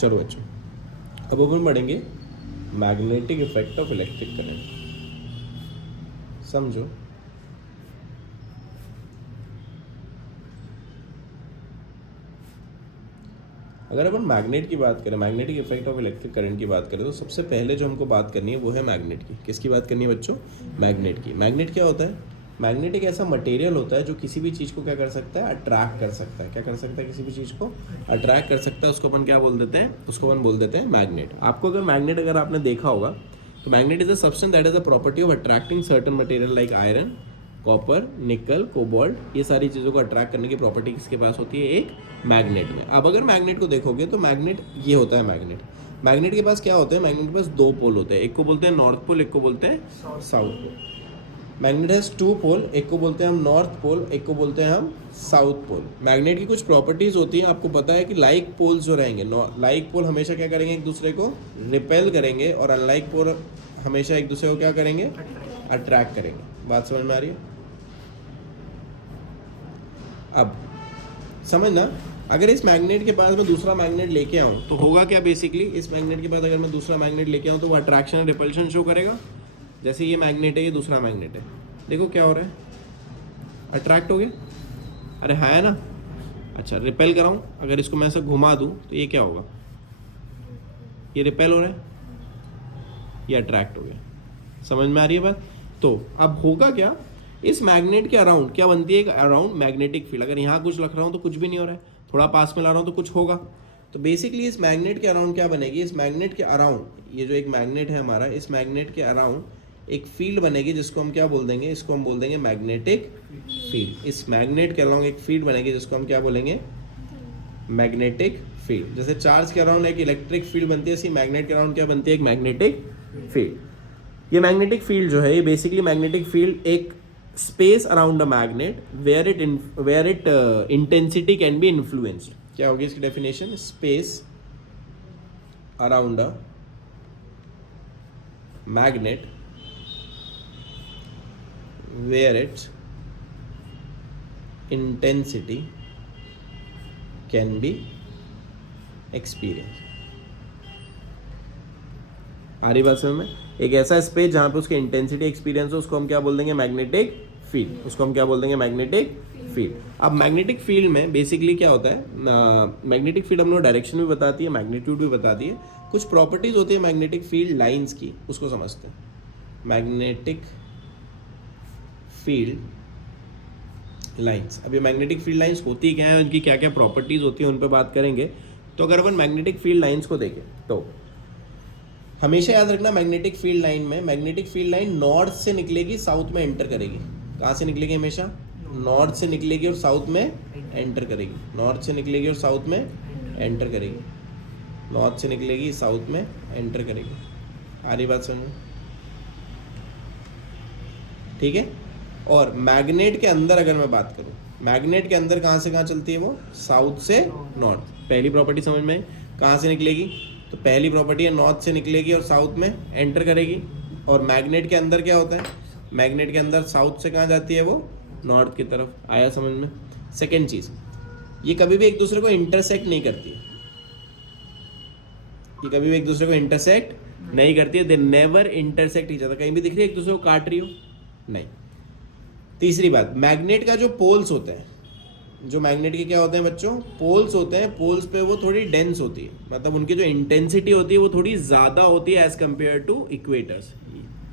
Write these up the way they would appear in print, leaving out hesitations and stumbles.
चलो बच्चों, अब अपन पढ़ेंगे magnetic effect of electric current. समझो, अगर अपन मैग्नेट की बात करें, magnetic effect of electric current की बात करें, तो सबसे पहले जो हमको बात करनी है वो है मैग्नेट की। किसकी बात करनी है बच्चों? मैग्नेट की। मैग्नेट क्या होता है? मैग्नेट एक ऐसा मटेरियल होता है जो किसी भी चीज़ को क्या कर सकता है? अट्रैक्ट कर सकता है। क्या कर सकता है? किसी भी चीज़ को अट्रैक्ट कर सकता है। उसको अपन क्या बोल देते हैं? उसको अपन बोल देते हैं मैग्नेट। आपको अगर मैग्नेट अगर आपने देखा होगा तो magnet is a substance that is a property of attracting certain material like iron, copper, निकल, कोबाल्ट, ये सारी चीज़ों को अट्रैक्ट करने की प्रॉपर्टी किसके पास होती है? एक मैग्नेट में। अब अगर मैग्नेट को देखोगे तो मैग्नेट ये होता है मैग्नेट। मैग्नेट के पास क्या होते हैं? मैग्नेट के पास दो पोल होते हैं, एक को बोलते हैं नॉर्थ पोल, एक को बोलते हैं south pole. Magnet has two pole, एक को बोलते हैं हम नॉर्थ पोल, एक को बोलते हैं हम साउथ पोल। मैग्नेट की कुछ प्रॉपर्टीज होती हैं, आपको पता है कि लाइक पोल्स जो रहेंगे, लाइक पोल हमेशा क्या करेंगे? एक दूसरे को रिपेल करेंगे, और अनलाइक पोल हमेशा एक दूसरे को क्या करेंगे? अट्रैक्ट करेंगे। बात समझ में आ रही है? अब समझना, अगर इस मैग्नेट के पास मैं दूसरा मैग्नेट लेके आऊँ तो होगा क्या? बेसिकली इस मैग्नेट के पास अगर मैं दूसरा मैग्नेट लेके आऊँ तो वो अट्रैक्शन और रिपल्शन शो करेगा। जैसे ये मैग्नेट है, ये दूसरा मैग्नेट है, देखो क्या हो रहा है? अट्रैक्ट हो गया। अरे है ना? अच्छा, रिपेल कराऊँ, अगर इसको मैं ऐसा घुमा दूँ तो ये क्या होगा? ये रिपेल हो रहा है, ये अट्रैक्ट हो गया। समझ में आ रही है बात? तो अब होगा क्या? इस मैग्नेट के अराउंड क्या बनती है? एक अराउंड मैग्नेटिक फील्ड। अगर यहाँ कुछ रख रहा हूँ तो कुछ भी नहीं हो रहा है, थोड़ा पास में ला रहा हूँ तो कुछ होगा। तो बेसिकली इस मैग्नेट के अराउंड क्या बनेगी? इस मैग्नेट के अराउंड, ये जो एक मैग्नेट है हमारा, इस मैग्नेट के अराउंड एक फील्ड बनेगी जिसको हम क्या बोल देंगे? इसको हम बोल देंगे मैग्नेटिक फील्ड। इस मैग्नेट के अराउंड एक फील्ड बनेगी जिसको हम क्या बोलेंगे? Magnetic field. जैसे चार्ज के अराउंड एक इलेक्ट्रिक फील्ड बनती है, इसी मैग्नेट के अराउंड क्या बनती है? एक मैग्नेटिक फील्ड। ये मैग्नेटिक फील्ड जो है, ये बेसिकली मैग्नेटिक फील्ड एक space around a magnet where it intensity can be influenced. क्या होगी इसकी डेफिनेशन? Space around a magnet where its intensity can be experience. आ रही बात समझ में? एक ऐसा स्पेस जहाँ पे उसकी इंटेंसिटी एक्सपीरियंस हो, उसको हम क्या बोल देंगे? Magnetic field. उसको हम क्या बोल देंगे? Magnetic field. अब मैग्नेटिक फील्ड में बेसिकली क्या होता है? मैग्नेटिक फील्ड हम लोग डायरेक्शन भी बताती है, मैग्नीट्यूड भी बताती है। कुछ प्रॉपर्टीज होती है मैग्नेटिक फील्ड लाइन्स की, उसको समझते हैं। मैग्नेटिक फील्ड लाइन्स, अब ये मैग्नेटिक फील्ड लाइन्स होती क्या है, उनकी क्या क्या प्रॉपर्टीज होती है, उन पर बात करेंगे। तो अगर अपन मैग्नेटिक फील्ड लाइन्स को देखें तो हमेशा याद रखना, मैग्नेटिक फील्ड लाइन में, मैग्नेटिक फील्ड लाइन नॉर्थ से निकलेगी, साउथ में एंटर करेगी। कहाँ से निकलेगी? हमेशा नॉर्थ से निकलेगी और साउथ में एंटर करेगी। नॉर्थ से निकलेगी और साउथ में एंटर करेगी। नॉर्थ से निकलेगी, साउथ में एंटर करेगी। आ रही बात समझ? ठीक है। और मैग्नेट के अंदर अगर मैं बात करूँ, मैग्नेट के अंदर कहाँ से कहाँ चलती है वो? साउथ से नॉर्थ। पहली प्रॉपर्टी समझ में? कहाँ से निकलेगी? तो पहली प्रॉपर्टी है नॉर्थ से निकलेगी और साउथ में एंटर करेगी। और मैग्नेट के अंदर क्या होता है? मैग्नेट के अंदर साउथ से कहाँ जाती है वो? नॉर्थ की तरफ। आया समझ में? सेकेंड चीज़, ये कभी भी एक दूसरे को इंटरसेक्ट नहीं करती। ये कभी भी एक दूसरे को इंटरसेक्ट नहीं करती है। They never intersect each other. कहीं भी दिख रही है एक दूसरे को काट रही हो? नहीं। तीसरी बात, मैग्नेट का जो पोल्स होते हैं, जो मैग्नेट के क्या होते हैं बच्चों? पोल्स होते हैं। पोल्स पे वो थोड़ी डेंस होती है, मतलब उनकी जो इंटेंसिटी होती है वो थोड़ी ज़्यादा होती है एज कम्पेयर टू इक्वेटर्स।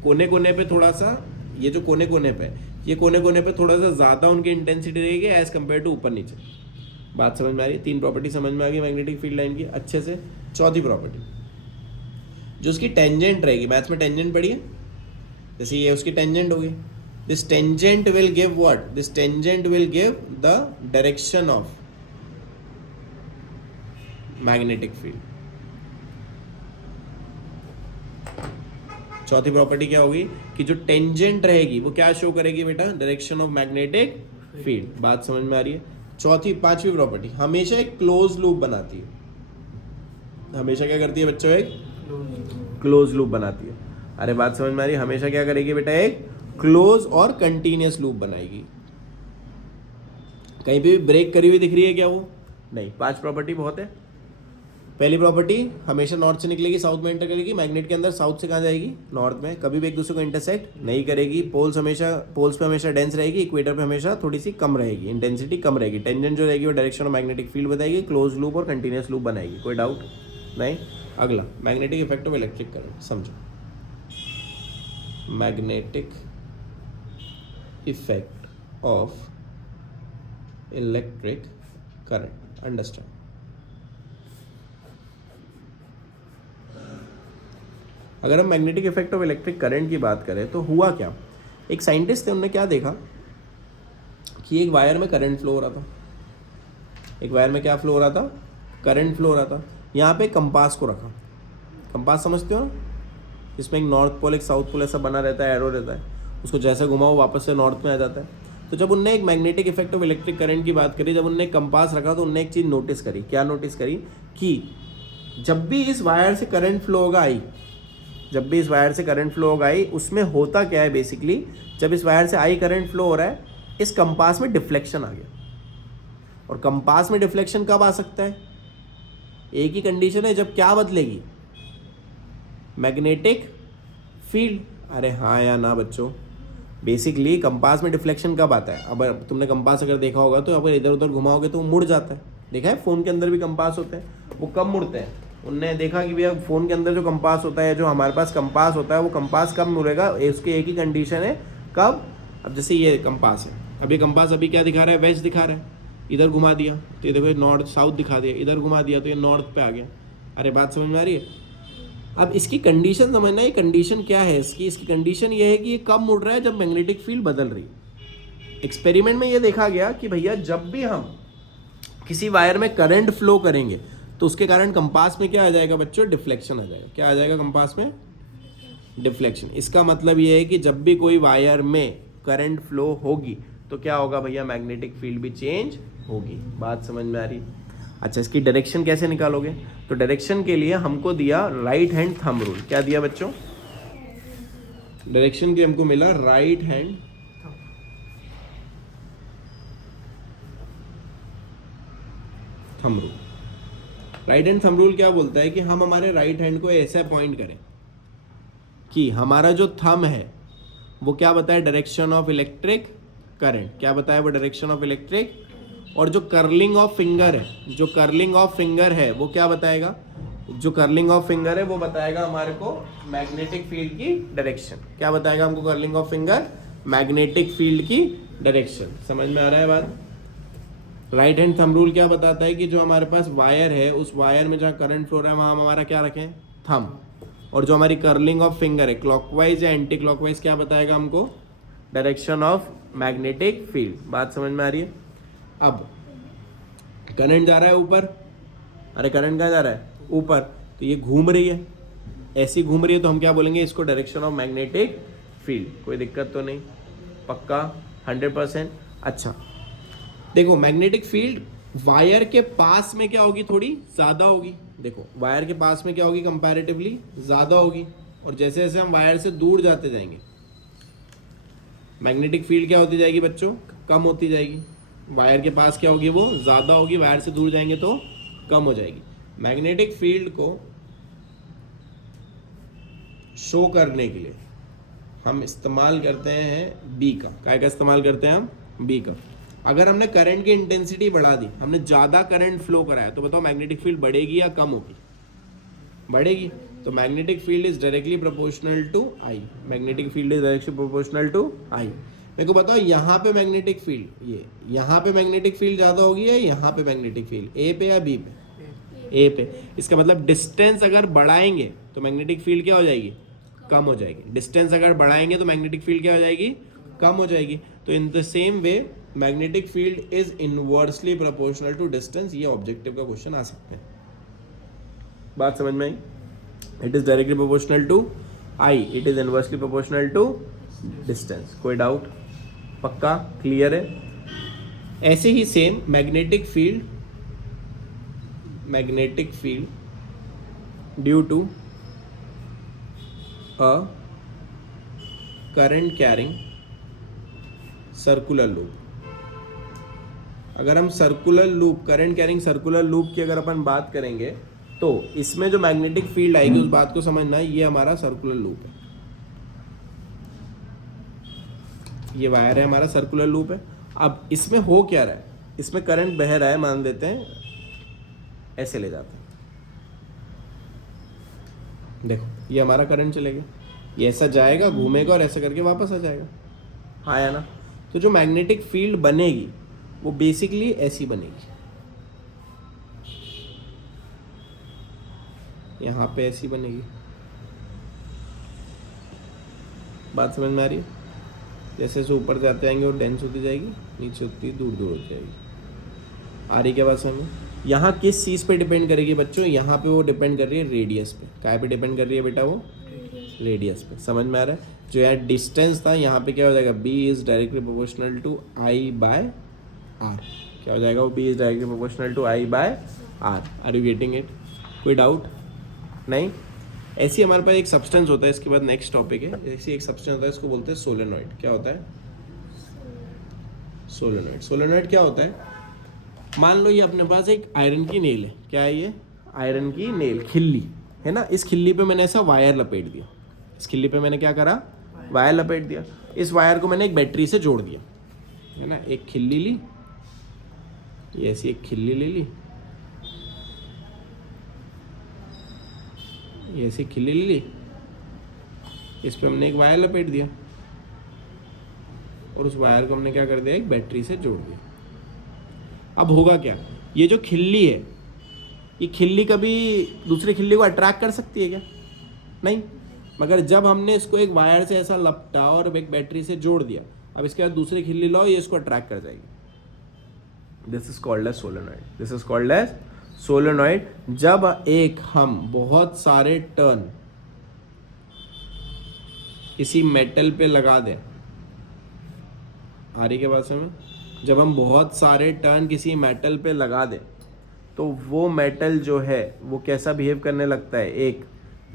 कोने कोने पे थोड़ा सा, ये जो कोने कोने पे, ये कोने कोने पे थोड़ा सा ज़्यादा उनकी इंटेंसिटी रहेगी एज कम्पेयर टू ऊपर नीचे। बात समझ में आ रही है? तीन प्रॉपर्टी समझ में आ गई मैग्नेटिक फील्ड लाइन की अच्छे से। चौथी प्रॉपर्टी, जो उसकी टेंजेंट रहेगी, मैथ्स में टेंजेंट पढ़ी है, जैसे ये उसकी टेंजेंट होगी। This tangent will give what? This tangent will give the direction of magnetic field. चौथी प्रॉपर्टी क्या होगी? कि जो टेंजेंट रहेगी वो क्या शो करेगी बेटा? Direction of magnetic field. बात समझ में आ रही है? पांचवी प्रॉपर्टी, हमेशा एक क्लोज लूप बनाती है। हमेशा क्या करती है बच्चों? एक क्लोज लूप बनाती है। अरे बात समझ में आ रही है? हमेशा क्या करेगी बेटा? एक क्लोज और कंटिन्यूस लूप बनाएगी। कहीं पे भी ब्रेक करी हुई दिख रही है क्या वो? नहीं। 5 प्रॉपर्टी बहुत है। पहली प्रॉपर्टी, हमेशा नॉर्थ से निकलेगी साउथ में एंटर करेगी, मैग्नेट के अंदर साउथ से कहाँ जाएगी, नॉर्थ में, कभी भी एक दूसरे को इंटरसेक्ट नहीं करेगी, पोल्स पे हमेशा डेंस रहेगी, इक्वेटर पे हमेशा थोड़ी सी कम रहेगी, इंटेंसिटी कम रहेगी, टेंजेंट जो रहेगी वो डायरेक्शन ऑफ मैग्नेटिक फील्ड बताएगी, क्लोज लूप और कंटिन्यूस लूप बनाएगी। कोई डाउट नहीं। अगला, magnetic effect of electric current, समझो। Magnetic effect of electric current, understand. अगर हम magnetic effect of electric current की बात करें तो हुआ क्या, एक साइंटिस्ट थे, उन्होंने क्या देखा कि एक वायर में करंट फ्लो हो रहा था। एक वायर में क्या फ्लो हो रहा था, करंट फ्लो हो रहा था। यहाँ पे कंपास को रखा, कंपास समझते हो ना, जिसमें एक नॉर्थ पोल एक साउथ पोल ऐसा बना रहता है, एरो रहता है, उसको जैसे घुमाओ वापस से नॉर्थ में आ जाता है। तो जब उनने एक magnetic effect of electric current की बात करी, जब उनने कंपास रखा तो उनने एक चीज़ नोटिस करी। क्या नोटिस करी कि जब भी इस वायर से करंट फ्लो होगा आई, जब भी इस वायर से करंट फ्लो होगा आई, उसमें होता क्या है बेसिकली, जब इस वायर से आई करंट फ्लो हो रहा है, इस कंपास में डिफ्लेक्शन आ गया। और कंपास में डिफ्लेक्शन कब आ सकता है, एक ही कंडीशन है, जब क्या बदलेगी, मैग्नेटिक फील्ड। अरे हाँ या ना बच्चों, बेसिकली कंपास में डिफ्लेक्शन कब आता है, अब तुमने कंपास अगर देखा होगा तो अगर इधर उधर घुमाओगे तो वो मुड़ जाता है। देखा है फ़ोन के अंदर भी कंपास होते हैं, वो कब मुड़ते हैं, उनने देखा कि भैया फ़ोन के अंदर जो कंपास होता है, जो हमारे पास कंपास होता है, वो कंपास कब मुड़ेगा, उसकी एक ही कंडीशन है, कब, अब जैसे ये कंपास है, अब ये कंपास अभी क्या दिखा रहा है, वेस्ट दिखा रहा है, इधर घुमा दिया तो ये देखो नॉर्थ साउथ दिखा दिया, इधर घुमा दिया तो ये नॉर्थ पे आ गया। अरे बात समझ में आ रही है। अब इसकी कंडीशन समझना, ये कंडीशन क्या है इसकी कंडीशन ये है कि ये कब मुड़ रहा है, जब मैग्नेटिक फील्ड बदल रही है। एक्सपेरिमेंट में ये देखा गया कि भैया जब भी हम किसी वायर में करंट फ्लो करेंगे तो उसके कारण कंपास में क्या आ जाएगा बच्चों, डिफ्लेक्शन आ जाएगा। क्या आ जाएगा कंपास में, डिफ्लेक्शन। इसका मतलब ये है कि जब भी कोई वायर में करंट फ्लो होगी तो क्या होगा भैया, मैग्नेटिक फील्ड भी चेंज होगी। बात समझ में आ रही। अच्छा, इसकी डायरेक्शन कैसे निकालोगे, तो डायरेक्शन के लिए हमको दिया राइट हैंड थंब रूल। क्या दिया बच्चों, डायरेक्शन के हमको मिला right hand thumb rule. Right hand thumb rule क्या बोलता है कि हम हमारे राइट हैंड को ऐसे पॉइंट करें कि हमारा जो थंब है वो क्या बताए, डायरेक्शन ऑफ इलेक्ट्रिक करंट। क्या बताया वो, डायरेक्शन ऑफ इलेक्ट्रिक। और जो कर्लिंग ऑफ फिंगर है, जो कर्लिंग ऑफ फिंगर है वो क्या बताएगा, जो कर्लिंग ऑफ फिंगर है वो बताएगा हमारे को मैग्नेटिक फील्ड की डायरेक्शन। क्या बताएगा हमको curling of finger, magnetic field की डायरेक्शन। समझ में आ रहा है बात। राइट हैंड थंब रूल क्या बताता है कि जो हमारे पास वायर है, उस वायर में जहाँ करंट फ्लो रहा है वहाँ हम हमारा क्या रखें, थंब। और जो हमारी कर्लिंग ऑफ फिंगर है, क्लॉकवाइज या एंटी क्लॉकवाइज, क्या बताएगा हमको, डायरेक्शन ऑफ मैग्नेटिक फील्ड। बात समझ में आ रही है। अब करंट जा रहा है ऊपर, अरे करंट कहाँ जा रहा है, ऊपर, तो ये घूम रही है, ऐसी घूम रही है, तो हम क्या बोलेंगे इसको, डायरेक्शन ऑफ मैग्नेटिक फील्ड। कोई दिक्कत तो नहीं, पक्का 100%। अच्छा देखो, मैग्नेटिक फील्ड वायर के पास में क्या होगी, थोड़ी ज़्यादा होगी। देखो वायर के पास में क्या होगी, कंपैरेटिवली ज़्यादा होगी। और जैसे जैसे हम वायर से दूर जाते जाएंगे, मैग्नेटिक फील्ड क्या होती जाएगी बच्चों, कम होती जाएगी। वायर के पास क्या होगी, वो ज़्यादा होगी, वायर से दूर जाएंगे तो कम हो जाएगी। मैग्नेटिक फील्ड को शो करने के लिए हम इस्तेमाल करते हैं बी का। काय का इस्तेमाल करते हैं हम, बी का। अगर हमने करंट की इंटेंसिटी बढ़ा दी, हमने ज़्यादा करंट फ्लो कराया, तो बताओ मैग्नेटिक फील्ड बढ़ेगी या कम होगी, बढ़ेगी। तो magnetic field is directly proportional to I. Magnetic field is directly proportional to I. मेरे को बताओ यहाँ पे मैग्नेटिक फील्ड, ये यहाँ पे मैग्नेटिक फील्ड ज़्यादा होगी या यहाँ पे मैग्नेटिक फील्ड, ए पे या बी पे, ए पे। इसका मतलब डिस्टेंस अगर बढ़ाएंगे तो मैग्नेटिक फील्ड क्या हो जाएगी, कम हो जाएगी। डिस्टेंस अगर बढ़ाएंगे तो मैग्नेटिक फील्ड क्या हो जाएगी, कम हो जाएगी। तो in the same way magnetic field is inversely proportional to distance. ये ऑब्जेक्टिव का क्वेश्चन आ सकते हैं। बात समझ में आई। It is directly proportional to I, it is inversely proportional to distance. कोई डाउट, पक्का क्लियर है। ऐसे ही same magnetic field due to a current carrying circular loop. अगर हम circular loop, current carrying circular loop की अगर अपन बात करेंगे तो इसमें जो मैग्नेटिक फील्ड आएगी उस बात को समझना, ये हमारा सर्कुलर लूप है, ये वायर है हमारा, सर्कुलर लूप है। अब इसमें हो क्या रहा है, इसमें करंट बह रहा है, मान लेते हैं ऐसे ले जाते हैं, देखो ये हमारा करंट चलेगा, ये ऐसा जाएगा, घूमेगा और ऐसा करके वापस आ जाएगा, आया ना। तो जो मैग्नेटिक फील्ड बनेगी वो बेसिकली ऐसी बनेगी, यहाँ पे ऐसी बनेगी, बात समझ में आ रही है? जैसे जैसे ऊपर जाते आएंगे और डेंस होती जाएगी, नीचे होती दूर दूर हो जाएगी, आ रही क्या बात समझ में? यहाँ किस चीज़ पे डिपेंड करेगी बच्चों, यहाँ पे वो डिपेंड कर रही है रेडियस पे। काय पे डिपेंड कर रही है बेटा वो? रेडियस पे। समझ में आ रहा है? जो यार डिस्टेंस था यहाँ पे क्या हो जाएगा, b is directly proportional to i by r। क्या हो जाएगा वो? b is directly proportional to i by r। Are you getting it? कोई डाउट नहीं? ऐसी हमारे पास एक सब्सटेंस होता है, इसके बाद नेक्स्ट टॉपिक है, ऐसी एक सब्सटेंस होता है, इसको बोलते हैं सोलेनॉइड। क्या होता है? सोलेनॉइड। सोलेनॉइड क्या होता है? मान लो ये अपने पास एक आयरन की नेल है। क्या है ये? आयरन की नेल, खिल्ली है ना। इस खिल्ली पे मैंने ऐसा वायर लपेट दिया, इस खिल्ली पे मैंने क्या करा, वायर लपेट दिया। इस वायर को मैंने एक बैटरी से जोड़ दिया, है ना। एक खिल्ली ली, ये ऐसी एक खिल्ली ले ली, ये ऐसी खिल्ली ले ली, इस पे हमने एक वायर लपेट दिया और उस वायर को हमने क्या कर दिया, एक बैटरी से जोड़ दिया। अब होगा क्या, ये जो खिल्ली है, ये खिल्ली कभी दूसरी खिल्ली को अट्रैक्ट कर सकती है क्या? नहीं। मगर जब हमने इसको एक वायर से ऐसा लपटा और एक बैटरी से जोड़ दिया, अब इसके बाद दूसरी खिल्ली लाओ, ये इसको अट्रैक्ट कर जाएगी। This is called as solenoid. This is called as solenoid. जब एक हम बहुत सारे टर्न किसी मेटल पे लगा दें, आ रही के बात समझ? जब हम बहुत सारे टर्न किसी मेटल पे लगा दें तो वो मेटल जो है वो कैसा बिहेव करने लगता है, एक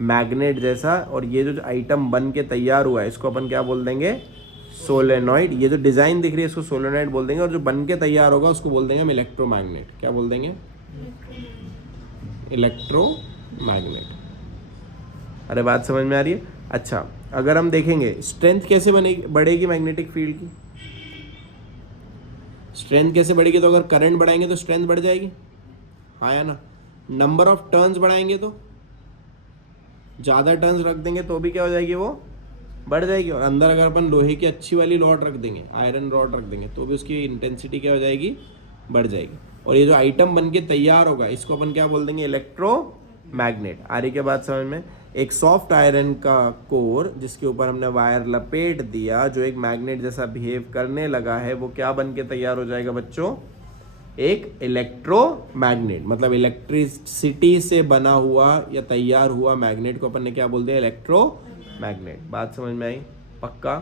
मैग्नेट जैसा। और ये जो आइटम बन के तैयार हुआ है इसको अपन क्या बोल देंगे, सोलेनॉइड। ये जो डिज़ाइन दिख रही है इसको सोलेनॉइड बोल देंगे, और जो बन के तैयार होगा उसको बोल देंगे हम इलेक्ट्रोमैग्नेट। क्या बोल देंगे? इलेक्ट्रोमैग्नेट। अरे बात समझ में आ रही है? अच्छा, अगर हम देखेंगे स्ट्रेंथ कैसे बनेगी, बढ़ेगी मैग्नेटिक फील्ड की, स्ट्रेंथ कैसे बढ़ेगी? तो अगर करंट बढ़ाएंगे तो स्ट्रेंथ बढ़ जाएगी, हाँ या ना। नंबर ऑफ टर्न्स बढ़ाएंगे तो, ज़्यादा टर्न्स रख देंगे तो भी क्या हो जाएगी, वो बढ़ जाएगी। और अंदर अगर अपन लोहे की अच्छी वाली रॉड रख देंगे, आयरन रॉड रख देंगे, तो भी उसकी इंटेंसिटी क्या हो जाएगी, बढ़ जाएगी। और ये जो आइटम बन के तैयार होगा इसको अपन क्या बोल देंगे, इलेक्ट्रोमैग्नेट। आ रही क्या बात समझ में? एक सॉफ्ट आयरन का कोर जिसके ऊपर हमने वायर लपेट दिया, जो एक मैग्नेट जैसा बिहेव करने लगा है, वो क्या बन के तैयार हो जाएगा बच्चों, एक इलेक्ट्रोमैग्नेट। मतलब इलेक्ट्रिसिटी से बना हुआ या तैयार हुआ मैग्नेट को अपन ने क्या बोल दिया, इलेक्ट्रोमैग्नेट। बात समझ में आई? पक्का?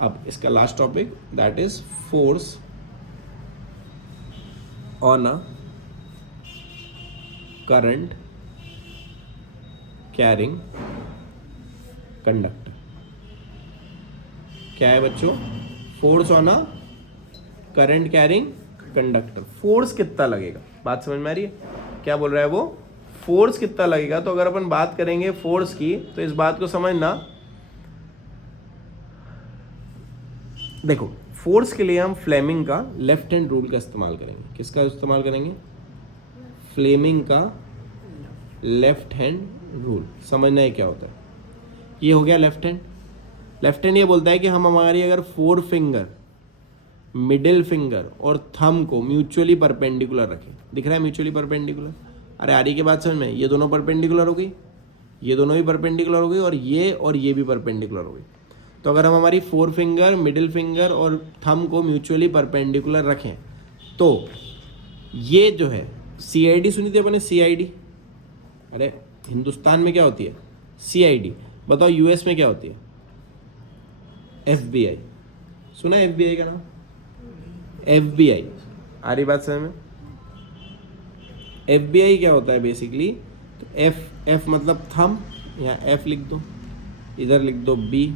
अब इसका last topic, that is force on a current carrying conductor. क्या है बच्चों? Force on a current carrying conductor. Force कितना लगेगा, बात समझ में आ रही है? क्या बोल रहा है वो, फोर्स कितना लगेगा। तो अगर अपन बात करेंगे फोर्स की तो इस बात को समझना, देखो फोर्स के लिए हम फ्लेमिंग का लेफ्ट हैंड रूल का इस्तेमाल करेंगे। किसका इस्तेमाल करेंगे? फ्लेमिंग का लेफ्ट हैंड रूल। समझना है क्या होता है? ये हो गया लेफ्ट हैंड। लेफ्ट हैंड ये बोलता है कि हम हमारी अगर फोर फिंगर, मिडिल फिंगर और थंब को म्यूचुअली परपेंडिकुलर रखें। दिख रहा है म्यूचुअली परपेंडिकुलर? अरे आ रही की बात समझ में? ये दोनों परपेंडिकुलर हो गई, ये दोनों भी परपेंडिकुलर हो गई, और ये भी परपेंडिकुलर हो गई। तो अगर हम हमारी फोर फिंगर, मिडिल फिंगर और थंब को म्यूचुअली परपेंडिकुलर रखें तो ये जो है CID सुनी थी अपने, CID? अरे हिंदुस्तान में क्या होती है, CID। बताओ US में क्या होती है, FBI। सुना है FBI का नाम? FBI। आ रही बात समझ में? FBI क्या होता है बेसिकली? तो F मतलब थंब, यहाँ F लिख दो, इधर लिख दो B,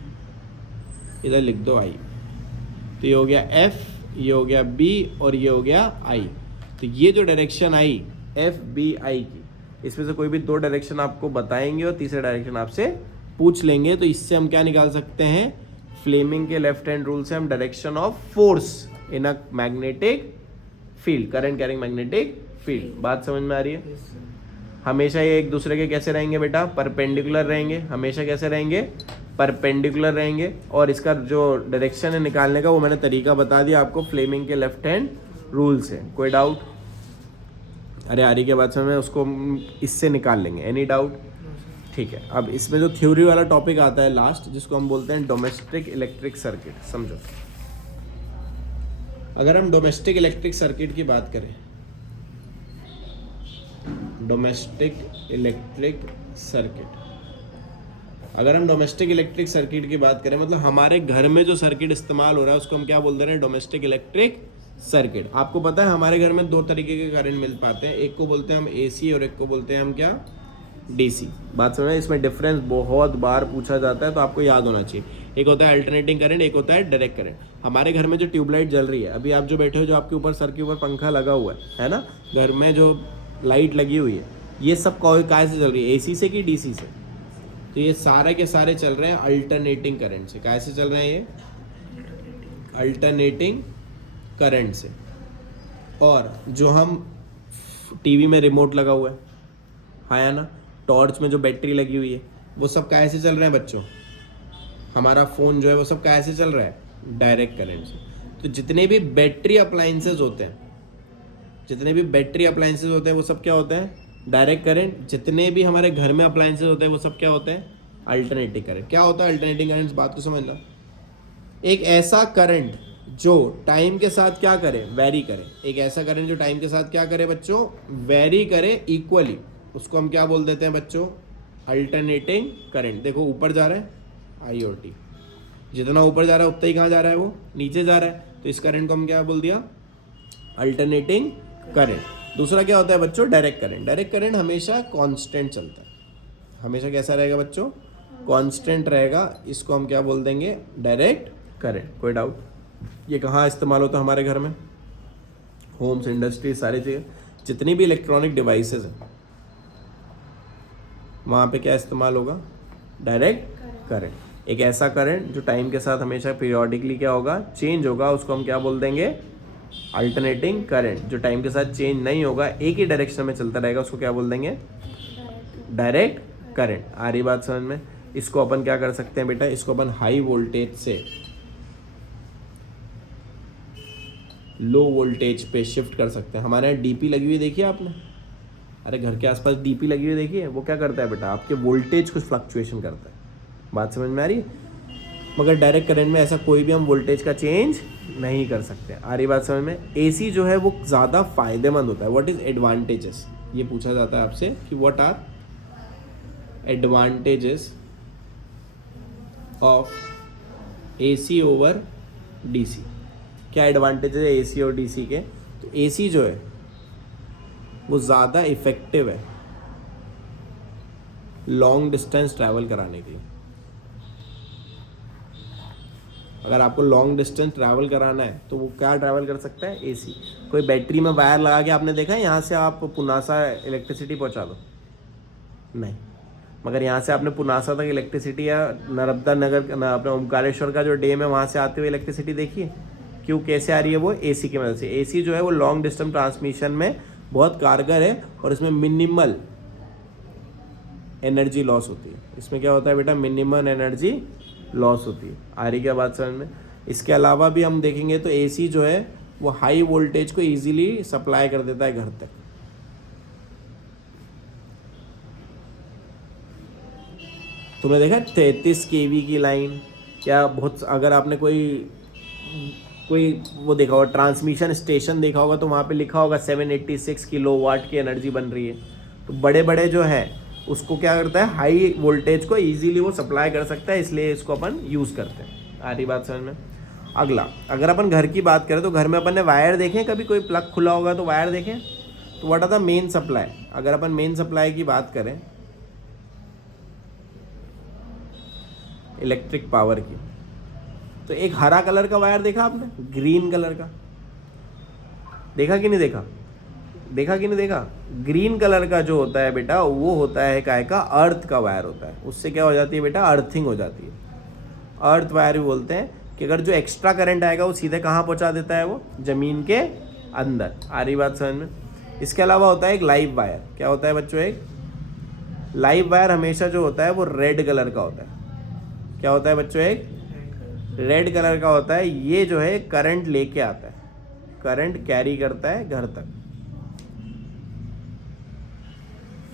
इधर लिख दो I। तो ये हो गया F, ये हो गया B और ये हो गया I। तो ये जो डायरेक्शन आई FBI की, इसमें से कोई भी 2 डायरेक्शन आपको बताएंगे और तीसरा डायरेक्शन आपसे पूछ लेंगे। तो इससे हम क्या निकाल सकते हैं, फ्लेमिंग के लेफ्ट हैंड रूल से हम direction of force in a magnetic field, current carrying magnetic field. बात समझ में आ रही है? हमेशा ये एक दूसरे के कैसे रहेंगे बेटा, परपेंडिकुलर रहेंगे। हमेशा कैसे रहेंगे, परपेंडिकुलर रहेंगे। और इसका जो डायरेक्शन है निकालने का वो मैंने तरीका बता दिया आपको फ्लेमिंग के लेफ्ट हैंड रूल से। कोई डाउट? अरे आरी के बाद समय उसको इससे निकाल लेंगे। Any doubt? ठीक है। अब इसमें जो थ्योरी वाला टॉपिक आता है लास्ट, जिसको हम बोलते हैं डोमेस्टिक इलेक्ट्रिक सर्किट। समझो, अगर हम डोमेस्टिक इलेक्ट्रिक सर्किट की बात करें, डोमेस्टिक इलेक्ट्रिक सर्किट, अगर हम डोमेस्टिक इलेक्ट्रिक सर्किट की बात करें, मतलब हमारे घर में जो सर्किट इस्तेमाल हो रहा है उसको हम क्या बोलते हैं, डोमेस्टिक इलेक्ट्रिक सर्किट। आपको पता है हमारे घर में 2 तरीके के करंट मिल पाते हैं, एक को बोलते हैं हम एसी और एक को बोलते हैं हम क्या, डीसी। बात समझ में? इसमें डिफरेंस बहुत बार पूछा जाता है तो आपको याद होना चाहिए। एक होता है अल्टरनेटिंग करंट, एक होता है डायरेक्ट करंट। हमारे घर में जो ट्यूबलाइट जल रही है, अभी आप जो बैठे हो, जो आपके ऊपर सर के ऊपर पंखा लगा हुआ है ना, घर में जो लाइट लगी हुई है, ये सब काय से चल रही है, एसी से कि डीसी से? तो ये सारे के सारे चल रहे हैं अल्टरनेटिंग करंट से। काय से चल रहे हैं ये? अल्टरनेटिंग करंट से। और जो हम टीवी में रिमोट लगा हुआ है, हाँ या ना, टॉर्च में जो बैटरी लगी हुई है, वो सब काय से चल रहे हैं बच्चों? हमारा फ़ोन जो है वो सब काय से चल रहा है? डायरेक्ट करंट से। तो जितने भी बैटरी अप्लायंसेज होते हैं, जितने भी बैटरी अप्लायंसेज होते हैं वो सब क्या होते हैं? Direct current. जितने भी हमारे घर में अप्लायंसेज होते हैं वो सब क्या होते हैं? Alternating current. क्या होता है अल्टरनेटिंग करंट? इस बात को समझना, एक ऐसा करंट जो टाइम के साथ क्या करे, वेरी करे। एक ऐसा करंट जो टाइम के साथ क्या करे बच्चों, वेरी करे इक्वली, उसको हम क्या बोल देते हैं बच्चों? Alternating current. देखो ऊपर जा रहा है आई और टी, जितना ऊपर जा रहा है उतना ही कहाँ जा रहा है, वो नीचे जा रहा है। तो इस करंट को हम क्या बोल दिया? Alternating current. दूसरा क्या होता है बच्चों? Direct current. डायरेक्ट करंट हमेशा कांस्टेंट चलता है, हमेशा कैसा रहेगा बच्चों? कांस्टेंट रहेगा। इसको हम क्या बोल देंगे? Direct current. कोई डाउट? ये कहाँ इस्तेमाल होता है हमारे घर में? होम्स, इंडस्ट्री, सारी चीज़ें, जितनी भी इलेक्ट्रॉनिक डिवाइसेस हैं वहाँ पे क्या इस्तेमाल होगा? Direct current. एक ऐसा करंट जो टाइम के साथ हमेशा पीरियोडिकली क्या होगा? चेंज होगा, उसको हम क्या बोल देंगे? Alternating current. जो टाइम के साथ चेंज नहीं होगा, एक ही डायरेक्शन में चलता रहेगा, उसको क्या बोल देंगे? Direct current. आ रही बात समझ में? इसको अपन क्या कर सकते हैं बेटा? इसको अपन हाई वोल्टेज से लो वोल्टेज पे शिफ्ट कर सकते हैं। हमारे यहाँ डीपी लगी हुई देखी है आपने? अरे घर के आसपास डीपी लगी हुई देखी है? वो क्या करता है बेटा? आपके वोल्टेज को फ्लक्चुएशन करता है। बात समझ में आ रही है? मगर डायरेक्ट करंट में ऐसा कोई भी हम वोल्टेज का चेंज नहीं कर सकते। आ रही बात समझ में? एसी जो है वो ज़्यादा फायदेमंद होता है। व्हाट इज एडवांटेजेस, ये पूछा जाता है आपसे कि what are advantages of AC over DC. क्या एडवांटेजेस है एसी और डीसी के? तो एसी जो है वो ज़्यादा इफेक्टिव है लॉन्ग डिस्टेंस ट्रैवल कराने के लिए। अगर आपको लॉन्ग डिस्टेंस ट्रैवल कराना है तो वो क्या ट्रैवल कर सकता है? एसी। कोई बैटरी में वायर लगा के आपने देखा है यहाँ से आप पुनासा इलेक्ट्रिसिटी पहुँचा दो? नहीं। मगर यहाँ से आपने पुनासा तक इलेक्ट्रिसिटी या नर्मदा नगर अपने ओमकारेश्वर का जो डैम है वहाँ से आते हुए इलेक्ट्रिसिटी देखी है? क्यों, कैसे आ रही है? वो एसी की मदद से। एसी जो है वो लॉन्ग डिस्टेंस ट्रांसमिशन में बहुत कारगर है और इसमें मिनिमल एनर्जी लॉस होती है। इसमें क्या होता है बेटा? मिनिमम एनर्जी लॉस होती है। आ रही क्या बात समझ में? इसके अलावा भी हम देखेंगे तो एसी जो है वो हाई वोल्टेज को इजीली सप्लाई कर देता है घर तक। तुमने देखा 33 kV की लाइन? क्या बहुत, अगर आपने कोई वो देखा होगा, ट्रांसमिशन स्टेशन देखा होगा, तो वहाँ पे लिखा होगा 786 किलोवाट की एनर्जी बन रही है। तो बड़े बड़े जो है उसको क्या करता है? हाई वोल्टेज को इजीली वो सप्लाई कर सकता है, इसलिए इसको अपन यूज़ करते हैं। आ रही बात समझ में? अगला, अगर अपन घर की बात करें तो घर में अपन ने वायर देखे? कभी कोई प्लग खुला होगा तो वायर देखें? तो what are the main supply? अगर अपन मेन सप्लाई की बात करें इलेक्ट्रिक पावर की, तो एक हरा कलर का वायर देखा आपने? ग्रीन कलर का देखा कि नहीं देखा? देखा कि नहीं देखा? ग्रीन कलर का जो होता है बेटा वो होता है काय का, अर्थ का वायर होता है। उससे क्या हो जाती है बेटा, अर्थिंग हो जाती है। अर्थ वायर भी बोलते हैं कि अगर जो एक्स्ट्रा करंट आएगा वो सीधे कहाँ पहुँचा देता है, वो ज़मीन के अंदर। आ रही बात समझ में? इसके अलावा होता है एक लाइव वायर। क्या होता है बच्चों? एक लाइव वायर हमेशा जो होता है वो रेड कलर का होता है। क्या होता है बच्चों? एक रेड कलर का होता है। ये जो है करंट लेके आता है, करंट कैरी करता है घर तक।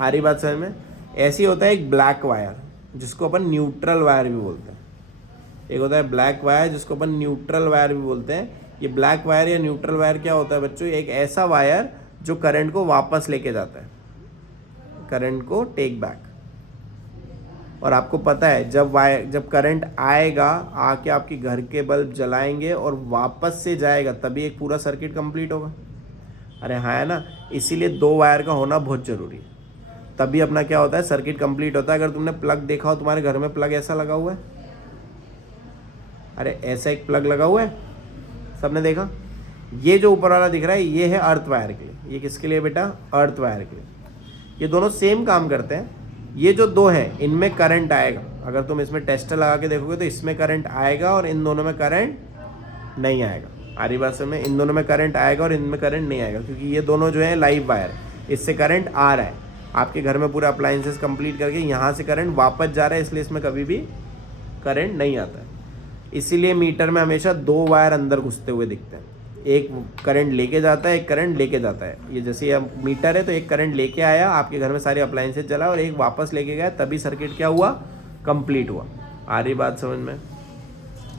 आ रही बात समझ में? ऐसी होता है एक ब्लैक वायर जिसको अपन न्यूट्रल वायर भी बोलते हैं। एक होता है ब्लैक वायर जिसको अपन न्यूट्रल वायर भी बोलते हैं। ये ब्लैक वायर या न्यूट्रल वायर क्या होता है बच्चों? एक ऐसा वायर जो करंट को वापस लेके जाता है, करंट को टेक बैक। और आपको पता है जब करंट आएगा, आके आपके घर के बल्ब जलाएंगे और वापस से जाएगा, तभी एक पूरा सर्किट कंप्लीट होगा। अरे हाँ, है ना? इसीलिए 2 वायर का होना बहुत ज़रूरी है, तभी अपना क्या होता है, सर्किट कंप्लीट होता है। अगर तुमने प्लग देखा हो, तुम्हारे घर में प्लग ऐसा लगा हुआ है, अरे ऐसा एक प्लग लगा हुआ है, सबने देखा? ये जो ऊपर वाला दिख रहा है ये है अर्थ वायर के लिए। ये किसके लिए बेटा? अर्थ वायर के लिए। ये दोनों सेम काम करते हैं। ये जो 2 हैं इनमें करंट आएगा। अगर तुम इसमें टेस्टर लगा के देखोगे तो इसमें करंट आएगा और इन दोनों में करंट नहीं आएगा। आ रही बात में? इन दोनों में करंट आएगा और इनमें करंट नहीं आएगा, क्योंकि ये दोनों जो है लाइव वायर, इससे करंट आ रहा है। आपके घर में पूरा अप्लायंसेस कंप्लीट करके यहाँ से करंट वापस जा रहा है, इसलिए इसमें कभी भी करंट नहीं आता है। इसीलिए मीटर में हमेशा 2 वायर अंदर घुसते हुए दिखते हैं। एक करंट लेके जाता है, एक करंट लेके जाता है। ये जैसे ये मीटर है तो एक करंट लेके आया, आपके घर में सारे अप्लायंसेस जला, और एक वापस लेके गया, तभी सर्किट क्या हुआ? कंप्लीट हुआ। आ रही बात समझ में?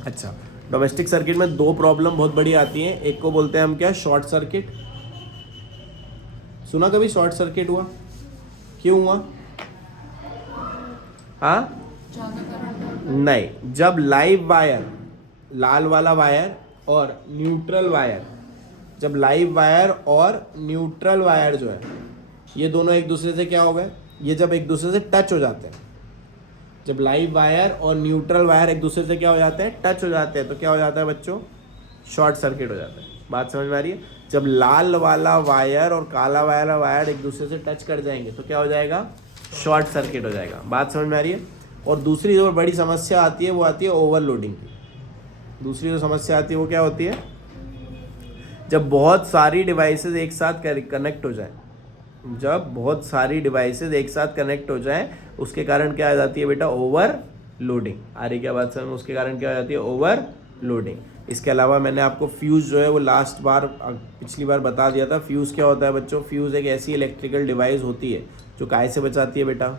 अच्छा, डोमेस्टिक सर्किट में 2 प्रॉब्लम बहुत बड़ी आती हैं। एक को बोलते हैं हम क्या? Short circuit. सुना कभी शॉर्ट सर्किट हुआ? क्यों हुआ? हाँ नहीं, जब लाइव वायर, लाल वाला वायर और न्यूट्रल वायर, जब लाइव वायर और न्यूट्रल वायर जो है ये दोनों एक दूसरे से क्या हो गए, ये जब एक दूसरे से टच हो जाते हैं, जब लाइव वायर और न्यूट्रल वायर एक दूसरे से क्या हो जाते हैं? टच हो जाते हैं, तो क्या हो जाता है बच्चों? शॉर्ट सर्किट हो जाता है। बात समझ में आ रही है? जब लाल वाला वायर और काला वाला वायर एक दूसरे से टच कर जाएंगे तो क्या हो जाएगा? शॉर्ट सर्किट हो जाएगा। बात समझ में आ रही है? और दूसरी जो बड़ी समस्या आती है वो आती है ओवरलोडिंग की। दूसरी जो समस्या आती है वो क्या होती है? जब बहुत सारी डिवाइसेस एक साथ कनेक्ट हो जाए, जब बहुत सारी डिवाइसेस एक साथ कनेक्ट हो जाए, उसके कारण क्या आ जाती है बेटा? ओवरलोडिंग। आ रही क्या बात समझ में? उसके कारण क्या आ जाती है? ओवरलोडिंग। इसके अलावा मैंने आपको फ्यूज़ जो है वो पिछली बार बता दिया था। फ्यूज़ क्या होता है बच्चों? फ्यूज़ एक ऐसी इलेक्ट्रिकल डिवाइस होती है जो काहे से बचाती है बेटा?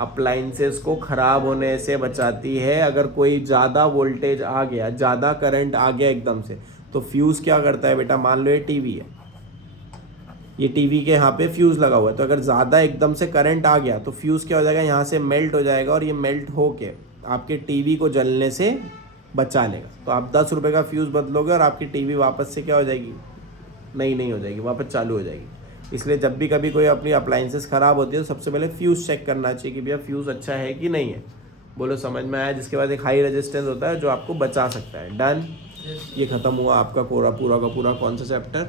अप्लाइंसेस को ख़राब होने से बचाती है। अगर कोई ज़्यादा वोल्टेज आ गया, ज़्यादा करंट आ गया एकदम से, तो फ्यूज़ क्या करता है बेटा? मान लो ये टीवी है, ये टीवी के यहाँ पे फ्यूज़ लगा हुआ है, तो अगर ज़्यादा एकदम से करंट आ गया तो फ्यूज़ क्या हो जाएगा? यहाँ से मेल्ट हो जाएगा, और ये मेल्ट होके आपके टीवी को जलने से बचा लेगा। तो आप 10 रुपये का फ्यूज़ बदलोगे और आपकी टीवी वापस से क्या हो जाएगी? नहीं हो जाएगी, वापस चालू हो जाएगी। इसलिए जब भी कभी कोई अपनी अप्लाइंसेस ख़राब होती है तो सबसे पहले फ्यूज़ चेक करना चाहिए कि भैया फ्यूज़ अच्छा है कि नहीं है। बोलो समझ में आया? जिसके बाद एक हाई रेजिस्टेंस होता है जो आपको बचा सकता है। डन। ये ख़त्म हुआ आपका पूरा का पूरा कौन सा चैप्टर?